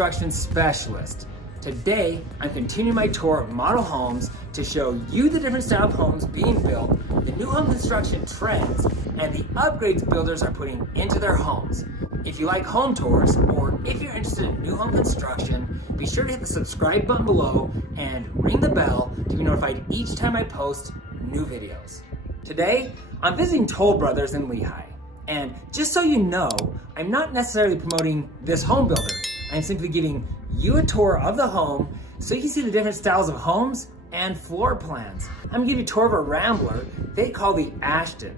construction specialist. Today, I'm continuing my tour of model homes to show you the different style of homes being built, the new home construction trends, and the upgrades builders are putting into their homes. If you like home tours, or if you're interested in new home construction, be sure to hit the subscribe button below and ring the bell to be notified each time I post new videos. Today, I'm visiting Toll Brothers in Lehigh. And just so you know, I'm not necessarily promoting this home builder. I'm simply giving you a tour of the home so you can see the different styles of homes and floor plans. I'm gonna give you a tour of a Rambler they call the Ashton.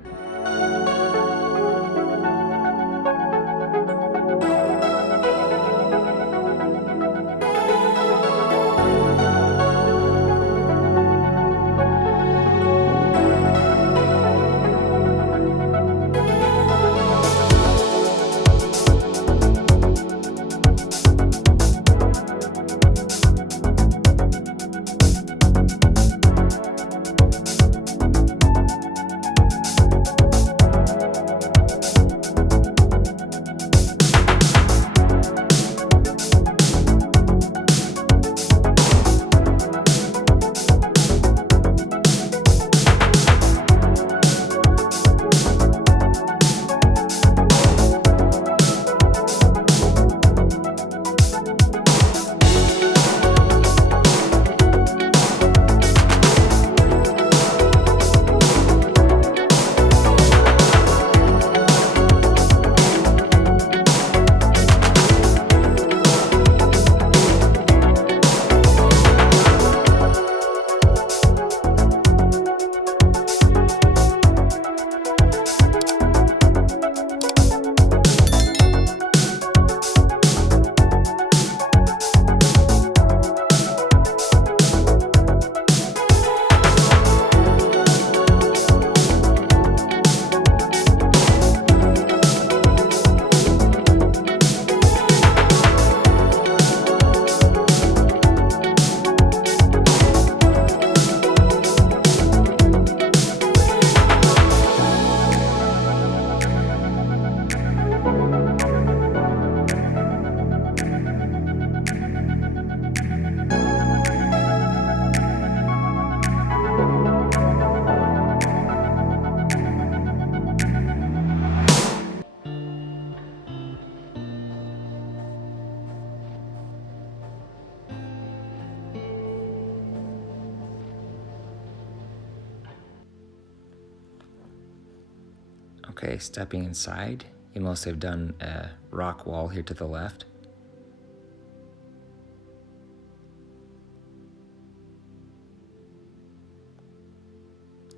Okay, stepping inside, you'll notice they've done a rock wall here to the left.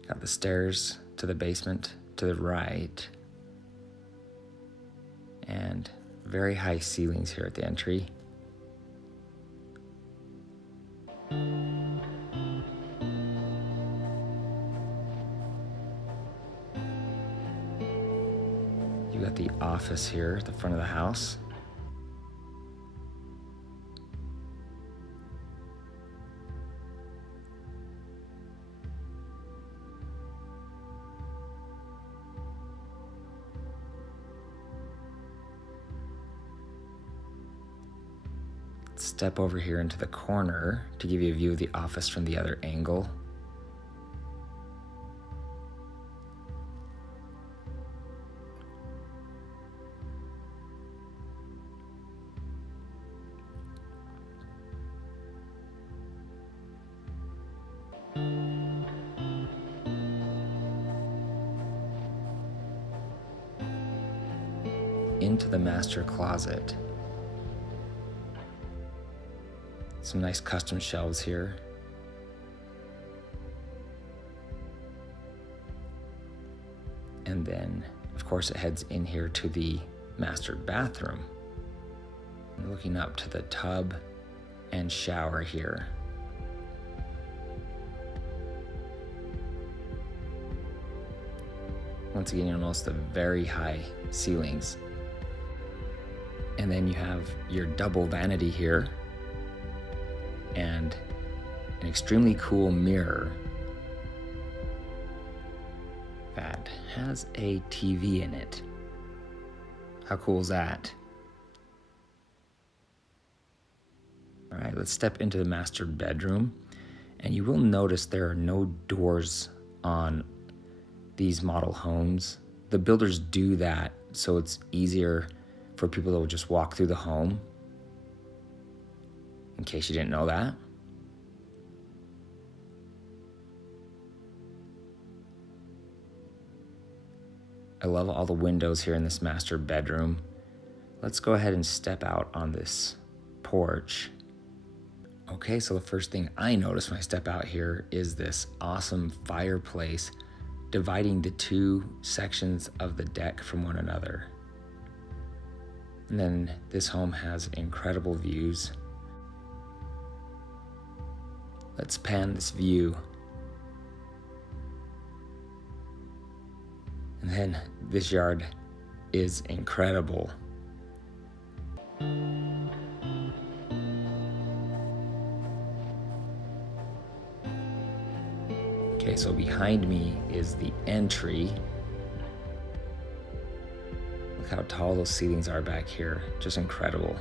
Got the stairs to the basement to the right. And very high ceilings here at the entry. You got the office here at the front of the house. Step over here into the corner to give you a view of the office from the other angle. Into the master closet. Some nice custom shelves here. And then, of course, it heads in here to the master bathroom. And looking up to the tub and shower here. Once again, you'll notice the very high ceilings. And then you have your double vanity here and an extremely cool mirror that has a TV in it. How cool is that? All right, let's step into the master bedroom. And you will notice there are no doors on these model homes. The builders do that so it's easier for people to just walk through the home, in case you didn't know that. I love all the windows here in this master bedroom. Let's go ahead and step out on this porch. Okay, so the first thing I notice when I step out here is this awesome fireplace dividing the two sections of the deck from one another. And then this home has incredible views. Let's pan this view. And then this yard is incredible. Okay, so behind me is the entry. Look how tall those ceilings are back here. Just incredible.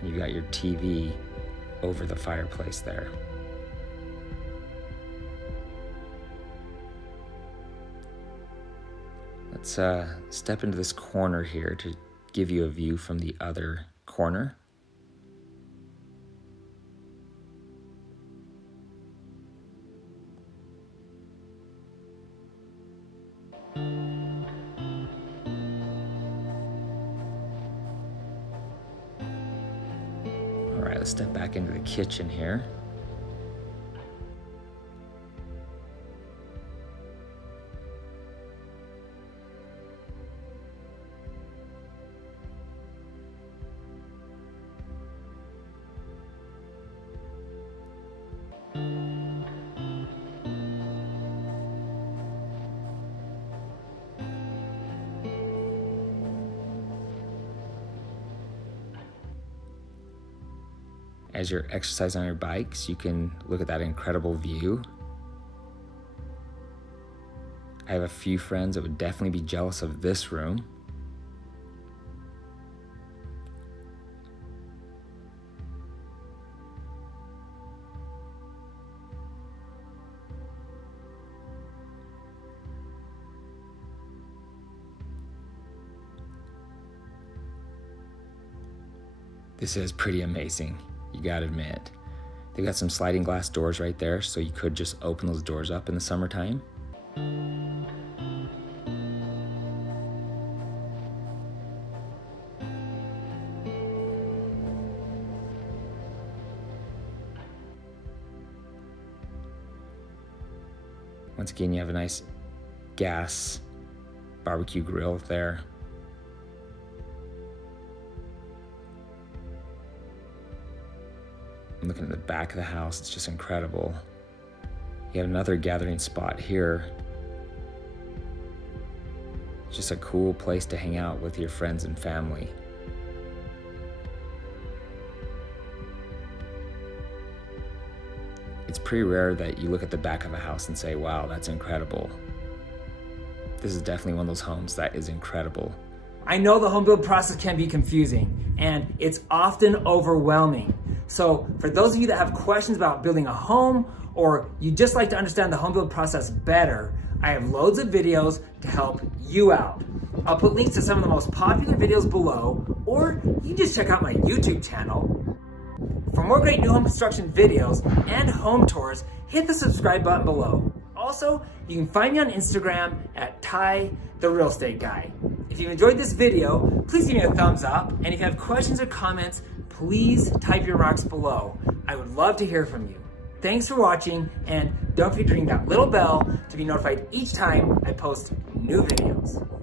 And you've got your TV over the fireplace there. Let's step into this corner here to give you a view from the other corner. All right, let's step back into the kitchen here. As you're exercising on your bikes, you can look at that incredible view. I have a few friends that would definitely be jealous of this room. This is pretty amazing. You gotta admit. They've got some sliding glass doors right there, so you could just open those doors up in the summertime. Once again, you have a nice gas barbecue grill there. Looking at the back of the house, it's just incredible. You have another gathering spot here. It's just a cool place to hang out with your friends and family. It's pretty rare that you look at the back of a house and say, wow, that's incredible. This is definitely one of those homes that is incredible. I know the home build process can be confusing and it's often overwhelming. So for those of you that have questions about building a home or you just like to understand the home build process better, I have loads of videos to help you out. I'll put links to some of the most popular videos below, or you just check out my YouTube channel. For more great new home construction videos and home tours, hit the subscribe button below. Also, you can find me on Instagram at Ty the Real Estate Guy. If you enjoyed this video, please give me a thumbs up. And if you have questions or comments, please type your remarks below. I would love to hear from you. Thanks for watching, and don't forget to ring that little bell to be notified each time I post new videos.